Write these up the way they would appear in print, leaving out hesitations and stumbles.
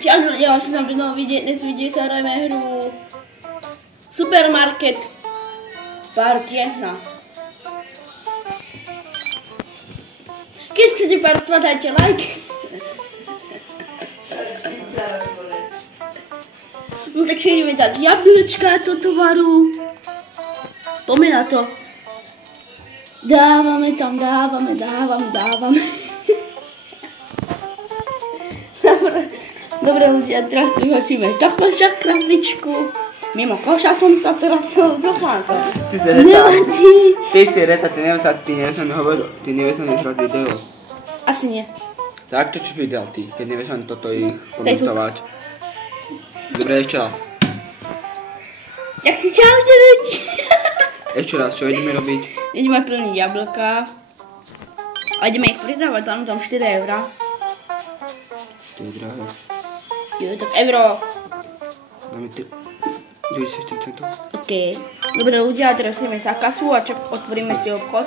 Čau, já si tam jednou vidět, dnes vidí se hrajeme hru Supermarket Part 1. Když chcete part 2, dajte like. No tak si jdeme dát jablčka do tovaru. Pojďme na to. Dáváme tam, dáváme. Dobre ľudia, teraz si hocíme do koša krabičku. Mimo koša som sa trafil do chánka. Ty si reta, ty nevieš ani hovoriť, ty nevieš ani hrať video. Asi nie. Tak to čo videl ty, keď nevieš ani toto ich komentovať. Dobre, ešte raz. Tak si čaute ľudia. Ešte raz, čo ideme robiť? Ideme plniť jablka. A ideme ich pridávať, tam 4 eurá. To je drahé. Jo, tak euro. Dáme 94 centov. OK. Dobre ľudia, teraz ideme za kasu a otvoríme si obchod.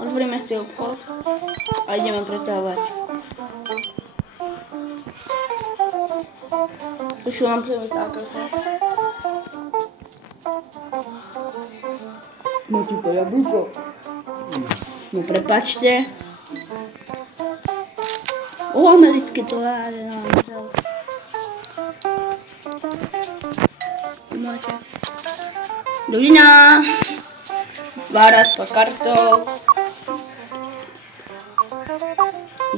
Otvoríme si obchod a ideme pretávať. Už mám prvé za kasu. No tipo jablko. No prepáčte. Americké továre nám dal. Tu máte. Dudina. Várat po kartou.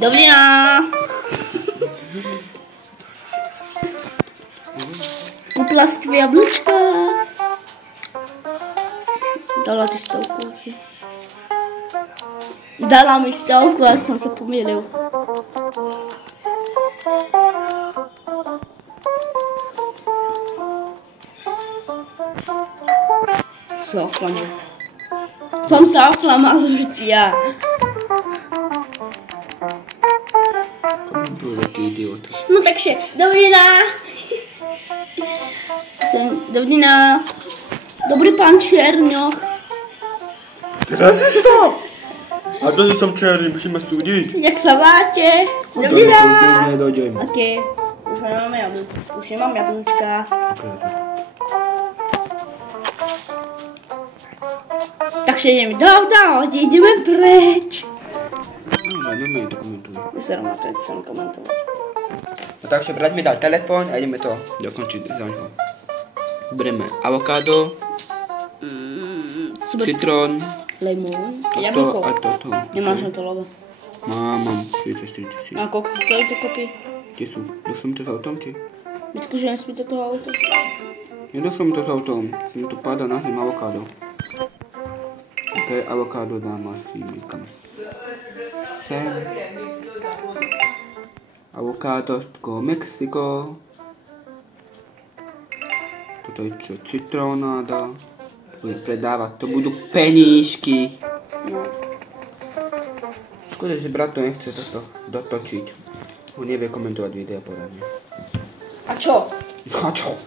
Dudina. Kúpila si 2 jablčka. Dala ti 100 asi. Dala mi 100 a som sa pomýlil. Som sa oklamal ja. Bol taký idiot. No takže, dovidina. Dovidina. Dobrý pán Černoch. Teraz si to! A to, že som černý, musíme súdiť. Jak sa máte? Dovidina. Dojdem. OK. Už nemám jablčka. Takže ideme do auta, ideme preč. No, nemej to komentuj. Vyzerám na to, jak som komentoval. No takže brat mi dal telefón a ideme to dokončiť za ňoho. Bereme avokádo, citrón, lemon, jablko. A toto. Nemáš na to logo? Mám 44 000. A koľko to stojí to kopy? Kde sú? Došlo mi to s autom, či? Vyskúšujem si to toho auta. Nedošlo mi to s autom. Mi to páda na zem avokádo. Ok, avokádo dám asi niekam sem. Avokádo, Mexiko. Toto je čo? Citrónáda. Budem predávať, to budú penížky. No. Škoda, že brat to nechce toto dotočiť. On nevie komentovať videa poradne. A čo? A čo?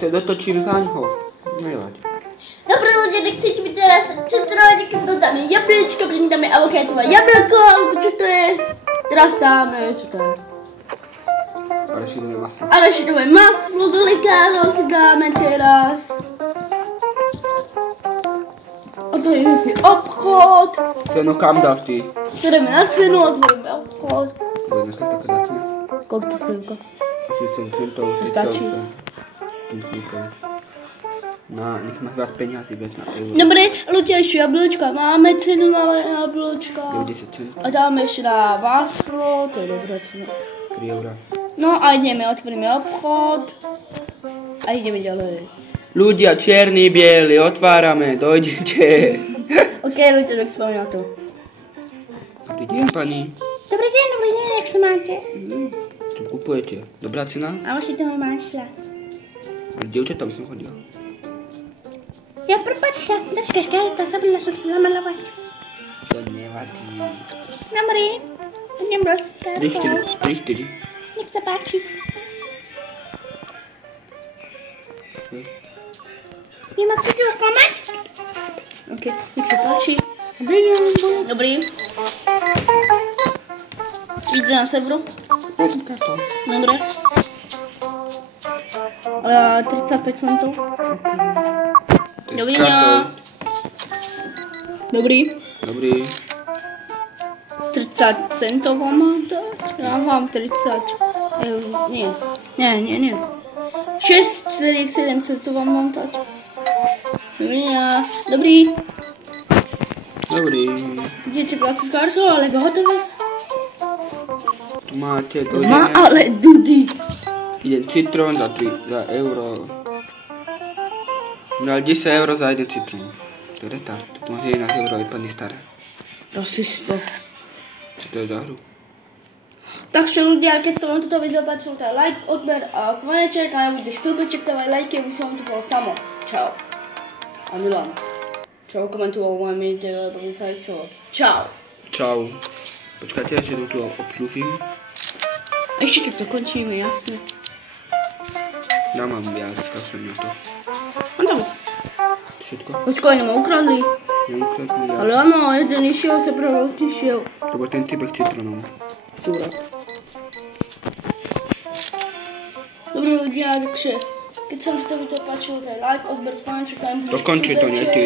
To dotočím za ňoho. Nevadí. Dobre ľudia, tak si mi teraz citrónik, dodáme jablčko, dáme avokádové jablko, alebo čo to je? Teraz dáme, čo to je? Arašidové maslo do lekárov si dáme teraz. Otvoríme si obchod. Cenu kam dáš ty? Jdeme na cenu, otvoríme obchod. Bude dneska taká dacena? Koľko to stojí? 8 centov, 30. No, nech máš viac peniazy, bez na euro. Dobre, ľudia, ešte jablčka. Máme cenu na jablčka. 90 centov. A dáme ešte na maslo, to je dobrá cena. 3 eurá. No a ideme, otvoríme obchod. A ideme ďalej. Ľudia, čierny, biely, otvárame, dojdete. OK, ľudia, tak spomínam to. Dobrý deň, pani. Dobrý deň, jak sa máte? Čo kupujete? Dobrá cena? A už to moje mášla. A dievčatá by som chodila. Ja prepáčte, ja som troška zabudla som si namalovať. To nevadí. Dobre, idem rozkázať. 3-4. Nech sa páči. Vy ma chcete oklamať? OK, nech sa páči. Dobrý. 11 euro. Kartą. Dobre. A 35 centov. Dovidenia. Dobrý. Dobrý. 30 centov vám mám dať? Ja mám 30 eur. Nie. 6,7 centov vám mám dať. Dovidenia. Dobrý. Dobrý. Idete platiť kartou alebo hotovosť? Tu máte Má dovidenia. ale dudy. Jeden citrón za euro. Dal 10 euro za jeden citrón. To je retard. Tu máte 11 euro, vypadni staré. Rasisto. Čo to je za hru? Takže ľudia, keď sa vám toto video páčilo, tak like, odber a zvoneček a nebudeš klubeček, dávaj lajky, aby som vám to bolo samo. Čau. A Milan. Čo komentoval moje video, aby sa aj chcelo. Čau. Čau. Počkajte, ja si tu obslužím. A ešte keď to končíme, jasne. Ja mám viac, kašlem na to. No tam. Všetko? Počkaj, ma ukradli. Neukradli, ja. Ale áno, jeden išiel, sa pravil, išiel. To bol ten typek citrónom. Súra. Dobre ľudia, takže keď sa vám toto video páčilo, tak like, odber, zvoneček, a nebudeš Dokonči to, nie ty.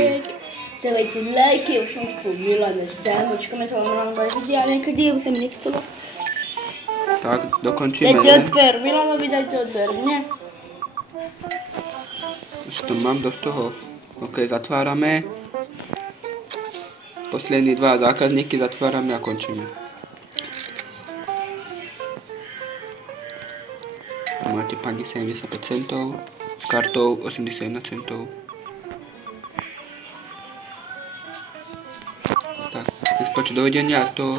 Dávajte lajky, už som tu po Milane Sámoč, komentovala Milana moje videa, niekedy, už sa mi nechcelo. Tak, dokončíme. Dajte odber, Milanovi dajte odber, ne? Už to mám dosť toho. Ok, zatvárame. Poslední dva zákazníky zatvárame a končíme. Máte pani 75 centov, s kartou 81 centov. Tak, nech dovidenia to...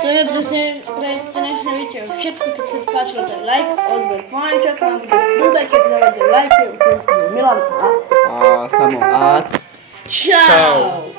To je presne pre dnešné video všetko, keď sa páčilo, to je like, odber, zvoneček, a nebudeš klubeček, dávajte lajky, už som tu Milan a... A samo a... Čau!